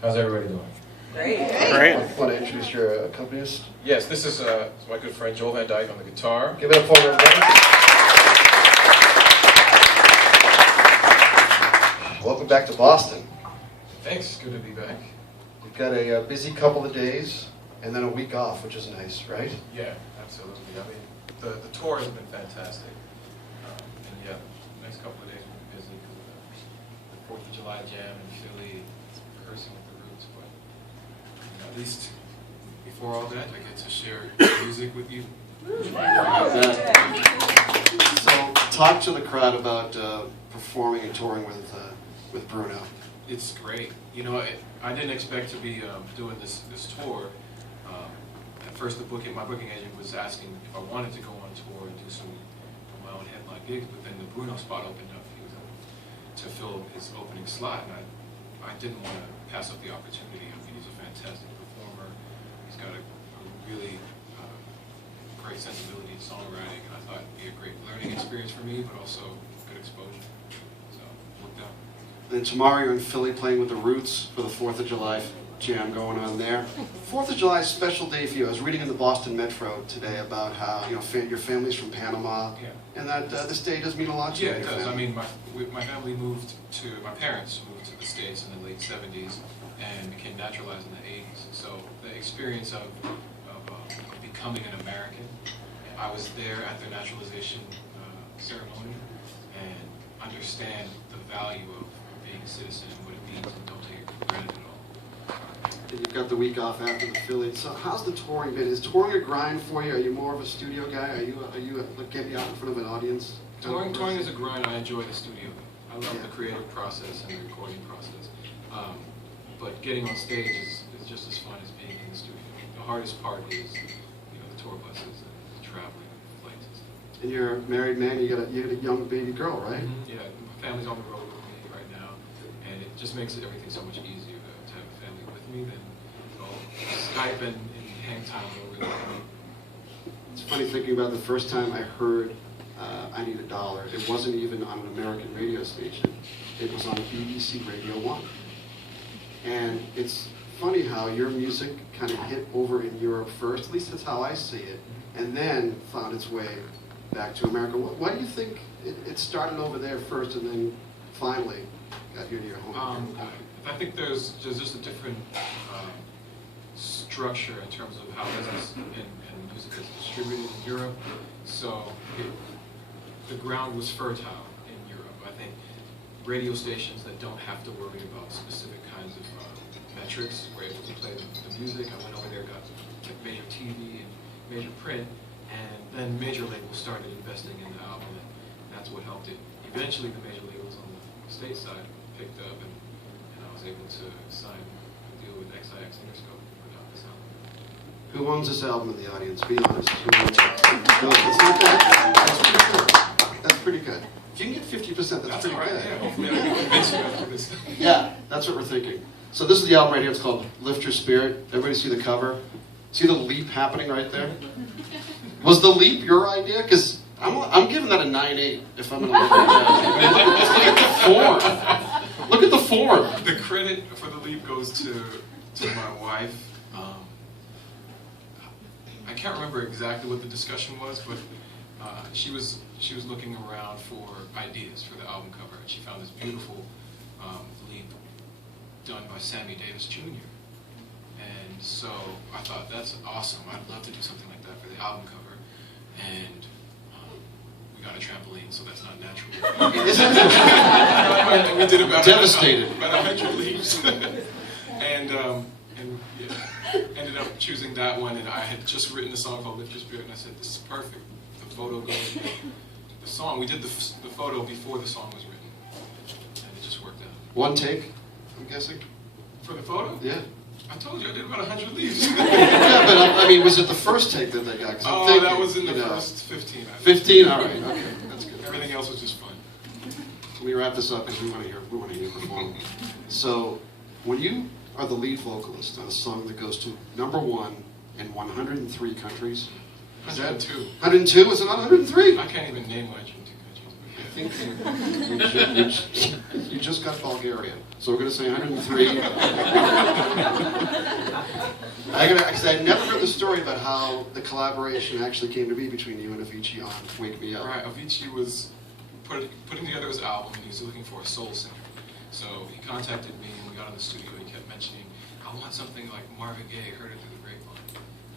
How's everybody doing? Great. Great. Want to introduce your accompanist? Yes, this is my good friend Joel Van Dyke on the guitar. Give it up for him, everybody. Welcome back to Boston. Thanks, good to be back. You've got a busy couple of days and then a week off, which is nice, right? Yeah, absolutely. I mean, the tour has been fantastic. And yeah, the next couple of days will be busy because of the 4th of July jam in Philly, rehearsing with the Roots. But at least before all that, I get to share music with you. So, talk to the crowd about performing and touring with Bruno. It's great. You know, I didn't expect to be doing this tour. At first, my booking agent was asking if I wanted to go on tour and do some of my own headline gigs, but then the Bruno spot opened up. He was able to fill his opening slot, and I didn't want to pass up the opportunity. I think he's a fantastic performer. He's got a really great sensibility in songwriting, and I thought it'd be a great learning experience for me, but also good exposure. So, worked out. Then tomorrow you're in Philly playing with the Roots for the 4th of July jam going on there. 4th of July is a special day for you. I was reading in the Boston Metro today about how your family's from Panama, and that this day does mean a lot to you. Yeah, it does. I mean, my parents moved to the States in the late 70s and became naturalized in the 80s. So the experience of becoming an American, I was there at their naturalization ceremony and understand the value of being a citizen and what it means, and don't take it for granted at all. And you've got the week off after the Philly. So how's the touring been? Is touring a grind for you? Are you more of a studio guy? Are you getting out in front of an audience? Touring is a grind. I enjoy the studio. I love the creative process and the recording process. But getting on stage is just as fun as being in the studio. The hardest part is the tour buses and traveling and flights and stuff. And you're a married man. You got a young baby girl, right? Mm-hmm. Yeah, my family's on the road with me right now, and it just makes everything so much easier to have a family with me than Skype and hang time over there. It's funny thinking about the first time I heard I Need a Dollar. It wasn't even on an American radio station. It was on BBC Radio 1. And it's funny how your music kind of hit over in Europe first, at least that's how I see it, and then found its way back to America. Why do you think it started over there first and then finally got here to your home? I think there's just a different structure in terms of how business and music is distributed in Europe. So the ground was fertile in Europe. I think radio stations that don't have to worry about specific kinds of metrics were able to play the music. I went over there, got major TV and major print, and then major labels started investing in the album, and that's what helped it. Eventually the major labels on the state side picked up, and I was able to sign a deal with XIX Interscope to put out this album. Who owns this album in the audience? Be honest. Who owns it? No, that's not bad. That's pretty good. That's pretty good. If you can get 50%, that's pretty all right, good. yeah. Hopefully I can convince you after this. Yeah, that's what we're thinking. So this is the album right here. It's called Lift Your Spirit. Everybody see the cover? See the leap happening right there? Was the leap your idea? Because I'm giving that a 9.8 if I'm going to look at that. Look at the form. Look at the form. The credit for the leap goes to my wife. I can't remember exactly what the discussion was, but she was looking around for ideas for the album cover, and she found this beautiful leap done by Sammy Davis Jr. And so I thought, that's awesome. I'd love to do something like that for the album cover. And we got a trampoline, so that's not natural. We did about Devastated. about 100 leaps. and yeah, ended up choosing that one. And I had just written a song called Lift Your Spirit, and I said, this is perfect. The photo goes with the song. We did the photo before the song was written, and it just worked out. One take, I'm guessing? For the photo? Yeah. I told you I did about 100 leaves. Yeah, but I mean, was it the first take that they got? That was in the first 15. 15? All right, okay, that's good. Everything else was just fun. Let me wrap this up because we want to hear you perform. So, when you are the lead vocalist on a song that goes to #1 in 103 countries, Is that 102. 102? Is it not 103? I can't even name my drink countries. I think you just got Bulgaria, so we're going to say 103. Because I never heard the story about how the collaboration actually came to be between you and Avicii on Wake Me Up. Right, Avicii was putting together his album, and he was looking for a soul singer. So he contacted me, and we got in the studio, and he kept mentioning, I want something like Marvin Gaye, heard it through the grapevine.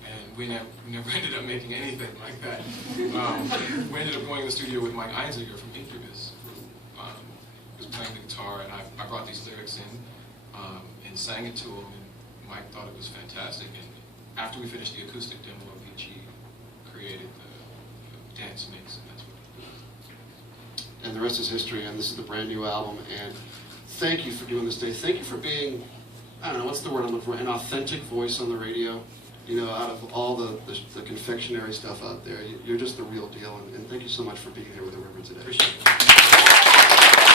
And we never ended up making anything like that. We ended up going to the studio with Mike Einziger from Incubus, who was playing the guitar, and I brought these lyrics in and sang it to him, and Mike thought it was fantastic. And after we finished the acoustic demo, Avicii created the dance mix, and that's what it was. And the rest is history, and this is the brand new album, and thank you for doing this day. Thank you for being, I don't know, what's the word I'm looking for, an authentic voice on the radio. You know, out of all the confectionery stuff out there, you're just the real deal, and thank you so much for being here with the River today. Appreciate it.